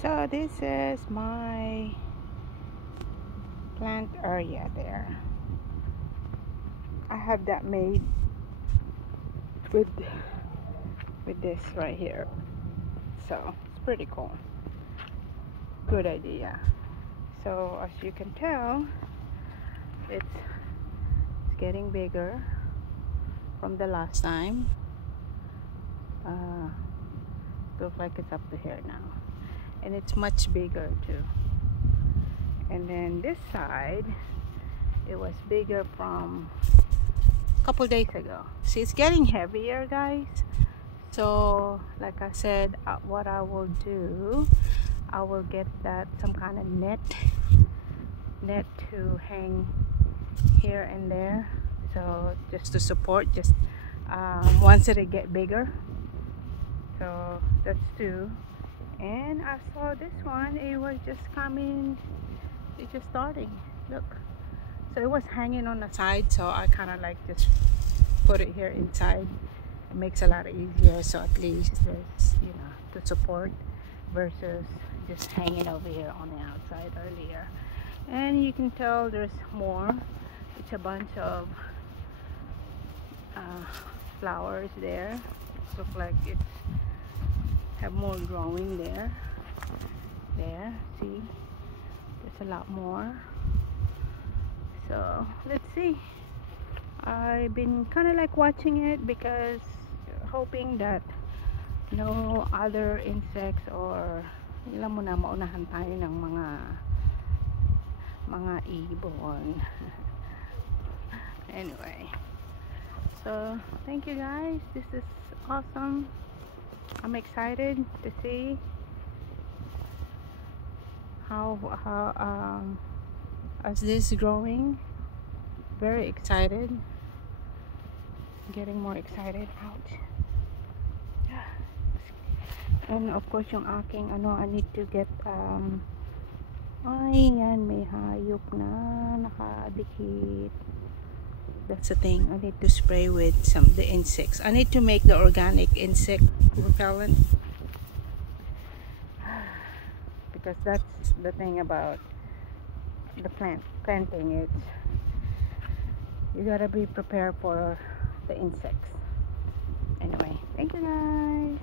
So this is my plant area there. I have that made with this right here. So it's pretty cool. Good idea. So as you can tell, it's getting bigger from the last time. Looks like it's up to here now, and it's much bigger too. And then this side, it was bigger from a couple days ago. See, it's getting heavier, guys. So like I said, what I will do, I will get that some kind of net to hang here and there, so just to support, just once it get bigger. So that's two. And I saw this one, it was just coming, it's just starting, look. So it was hanging on the side, so I kind of like just put it here inside. It makes a lot easier, so at least there's, you know, to support versus just hanging over here on the outside earlier. And you can tell there's more. It's a bunch of flowers there. It looks like it's have more growing there. See, there's a lot more. So let's see. I've been kind of like watching it because hoping that no other insects, or ilan mo na, maunahan tayo ng mga ibon. Anyway, so thank you guys, this is awesome. I'm excited to see how as this is growing. Very excited, getting more excited. Ouch. And of course yung aking I need to get ay yan, may hayop na nakadikit. That's the thing, I need to spray with the insects. I need to make the organic insect repellent, because that's the thing about the planting. It's, you gotta be prepared for the insects. Anyway, thank you guys.